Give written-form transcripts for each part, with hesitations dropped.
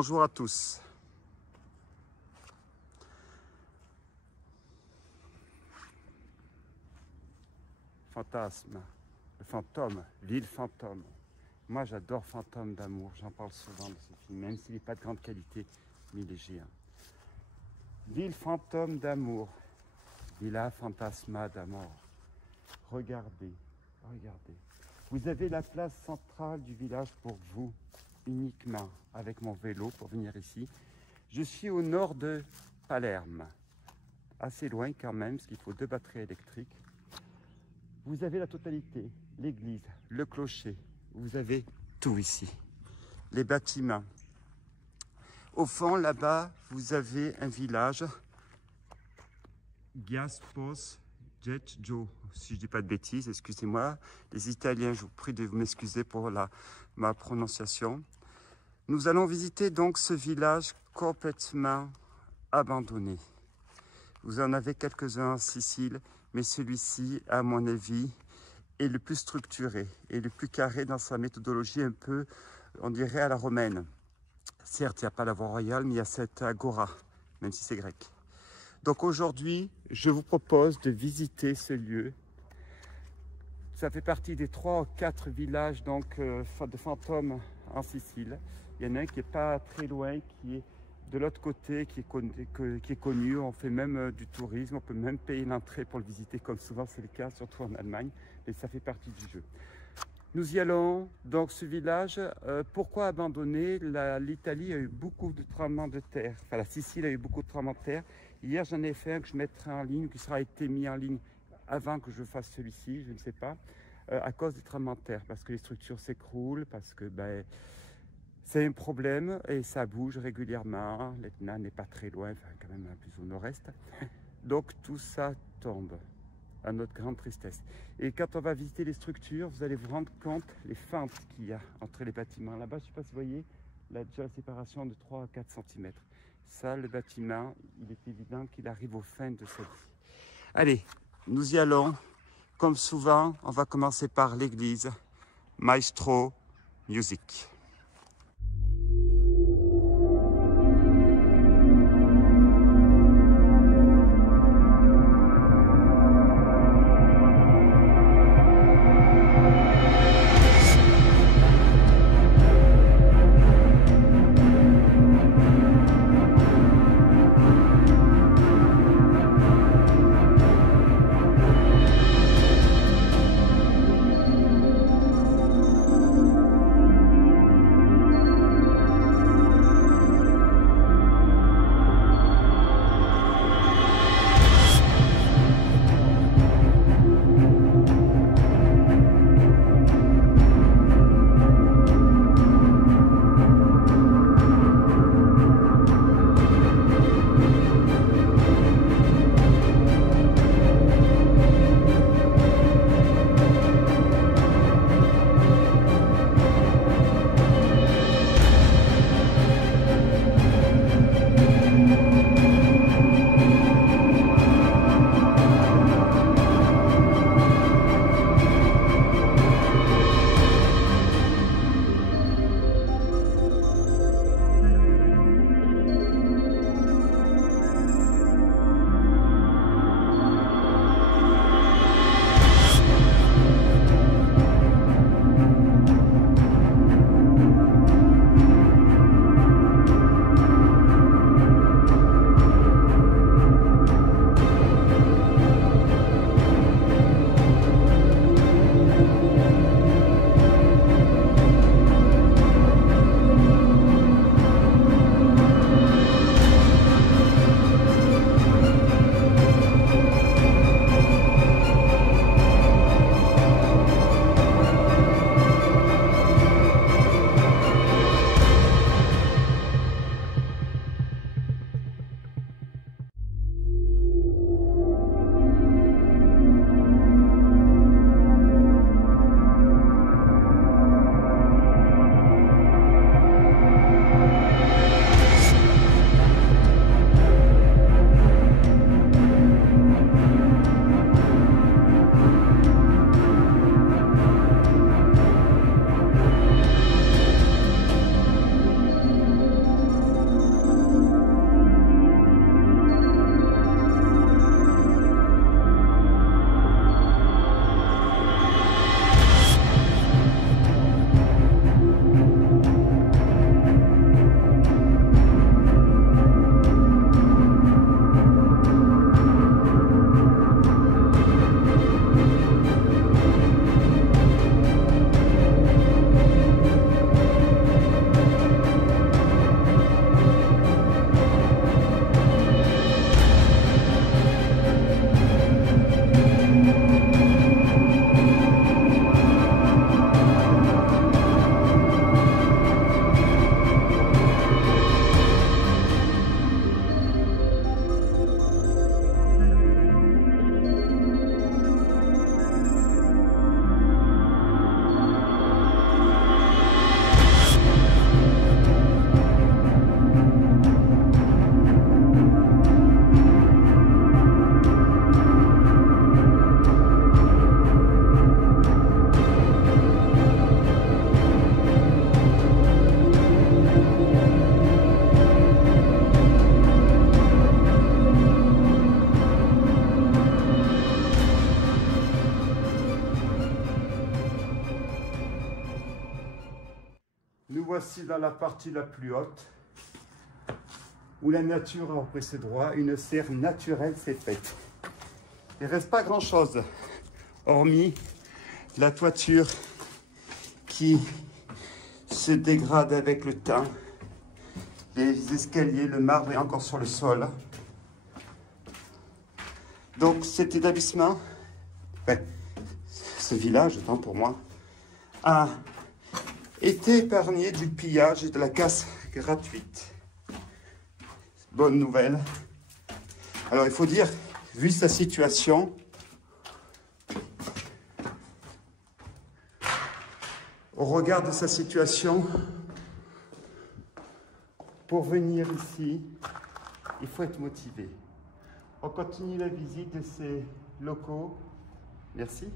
Bonjour à tous. Fantasme, le fantôme, l'île fantôme. Moi j'adore Fantôme d'amour, j'en parle souvent de ce film, même s'il n'est pas de grande qualité, mais il est géant. L'île fantôme d'amour, Villa Fantasma d'amour. Regardez, regardez. Vous avez la place centrale du village pour vous, uniquement, avec mon vélo pour venir ici. Je suis au nord de Palerme, assez loin quand même, parce qu'il faut 2 batteries électriques. Vous avez la totalité, l'église, le clocher, vous avez tout ici, les bâtiments. Au fond, là-bas, vous avez un village, Gaspos Getjo, si je ne dis pas de bêtises, excusez-moi. Les Italiens, je vous prie de m'excuser pour ma prononciation. Nous allons visiter donc ce village complètement abandonné. Vous en avez quelques-uns en Sicile, mais celui-ci, à mon avis, est le plus structuré et le plus carré dans sa méthodologie, un peu, on dirait, à la romaine. Certes, il n'y a pas la voie royale, mais il y a cette agora, même si c'est grec. Donc aujourd'hui, je vous propose de visiter ce lieu. Ça fait partie des 3 ou 4 villages donc, de fantômes en Sicile. Il y en a un qui n'est pas très loin, qui est de l'autre côté, qui est connu. On fait même du tourisme, on peut même payer l'entrée pour le visiter, comme souvent c'est le cas, surtout en Allemagne. Mais ça fait partie du jeu. Nous y allons, donc ce village, pourquoi abandonné? L'Italie a eu beaucoup de tremblements de terre, enfin la Sicile a eu beaucoup de tremblements de terre. Hier j'en ai fait un que je mettrai en ligne, qui sera été mis en ligne avant que je fasse celui-ci, je ne sais pas, à cause des tremblements de terre, parce que les structures s'écroulent, parce que c'est un problème et ça bouge régulièrement. L'Etna n'est pas très loin, enfin quand même un peu au nord-est, donc tout ça tombe. À notre grande tristesse. Et quand on va visiter les structures, vous allez vous rendre compte les fentes qu'il y a entre les bâtiments. Là-bas, je ne sais pas si vous voyez, là déjà la séparation de 3 à 4 cm. Ça, le bâtiment, il est évident qu'il arrive aux fins de sa vie. Allez, nous y allons. Comme souvent, on va commencer par l'église. Maestro Music. voici dans la partie la plus haute, où la nature a repris ses droits, une serre naturelle s'est faite. Il ne reste pas grand-chose, hormis la toiture qui se dégrade avec le temps. Les escaliers, le marbre est encore sur le sol. Donc cet établissement, ce village, autant pour moi, a été épargné du pillage et de la casse gratuite. Bonne nouvelle. Alors il faut dire, vu sa situation, au regard de sa situation, pour venir ici, il faut être motivé. On continue la visite de ces locaux. Merci.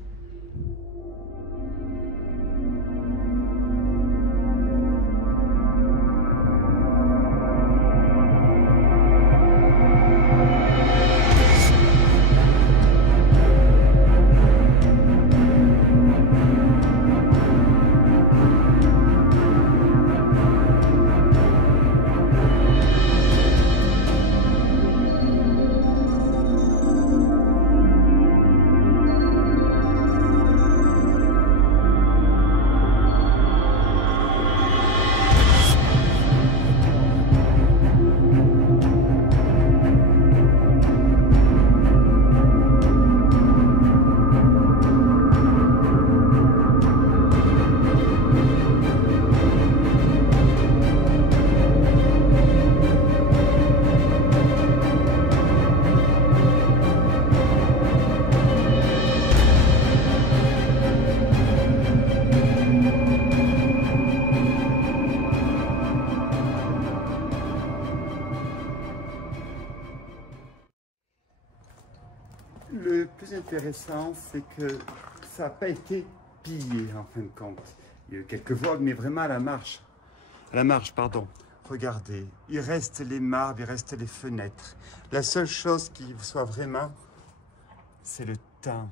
Le plus intéressant, c'est que ça n'a pas été pillé en fin de compte. Il y a eu quelques vogues, mais vraiment à la marche. À la marche, pardon. Regardez, il reste les marbres, il reste les fenêtres. La seule chose qui soit vraiment, c'est le temps.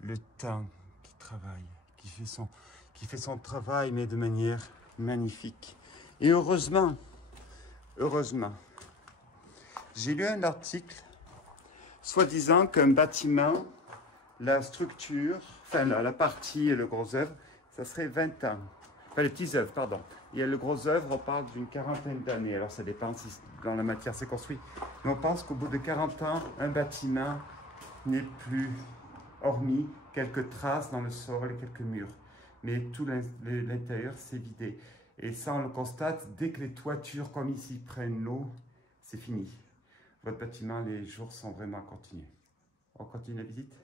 Le temps qui travaille, qui fait son travail, mais de manière magnifique. Et heureusement, j'ai lu un article soi-disant qu'un bâtiment, la structure, enfin la partie et le gros œuvre, ça serait 20 ans. Enfin les petits œuvres, pardon. Il y a le gros œuvre, on parle d'une quarantaine d'années. Alors ça dépend si dans la matière c'est construit. Mais on pense qu'au bout de 40 ans, un bâtiment n'est plus, hormis quelques traces dans le sol et quelques murs. Mais tout l'intérieur s'est vidé. Et ça, on le constate, dès que les toitures comme ici prennent l'eau, c'est fini. Votre bâtiment, les jours sont vraiment continués. On continue la visite.